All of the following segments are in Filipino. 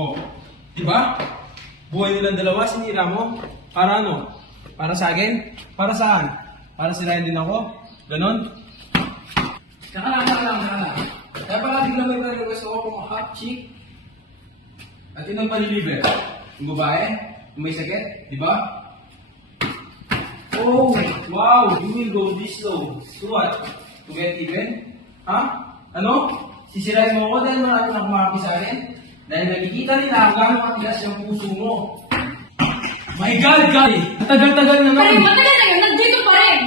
Oh, di ba? Buhay nilang dalawa, sinira mo. Para ano? Para sa akin? Para saan? Para sirayan din ako? Ganon? Saka lang. Kaya pala bigla may request ako kung hot chick. At yun ang panilibre. Yung babae, yung may sakit, di ba? Oh, wow, you will go this low. So what? To get even? Ha? Ano? Sisirain mo ako dahil marami na kumakapi sa akin? Dahil nakikita nila ang gano'ng katigas yung puso mo. My God, Kali! Tagal-tagal na Pero naman! matagal na yun, nandito pa rin!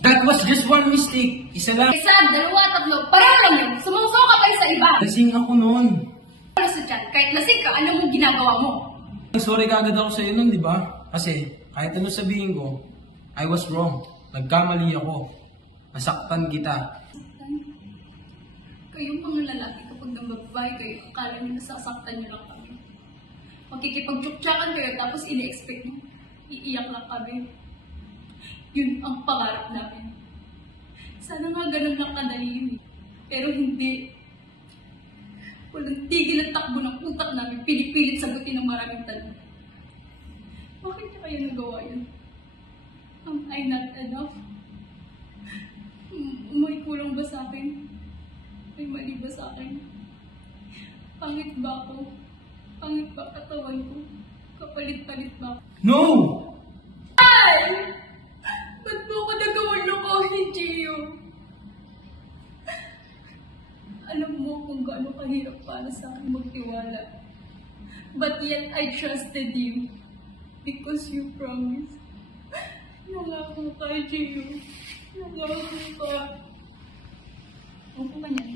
That was just one mistake. Isa lang. Isa, dalawa, tatlo, pareho lang yun. Sumungso ka pa sa iba. Lasing ako noon. Ano sa tiyan? Kahit lasing ka, ano mong ginagawa mo? Sorry kagad ako sa'yo nun, di ba? Kasi kahit ano sabihin ko, I was wrong. Nagkamali ako. Nasaktan kita. Kayong mga lalaki, kapag nambabae kayo, akala nyo nasasaktan nyo lang kami. Makikipag-tsuktsakan kayo, tapos ini-expect nyo, iiyak lang kami. Yun ang pangarap namin. Sana nga ganun lang kadali yun. Pero hindi. Walang tigil at takbo ng utak namin, pinipilit sagutin ng maraming tanong. Bakit niya kayo nagawa yun? Am I not enough? May kulang ba sa akin? May mali ba sa akin? Pangit ba ako? Pangit ba katawan ko? Kapalit-palit ba ako? No! Ay! Ba't mo ako nagawang lokohin, Gio? Alam mo kung gaano kahirap para sa akin magtiwala. But yet I trusted you. Because you promised. Nangako ka, Gio. Nangako ka. Opo ka niyan.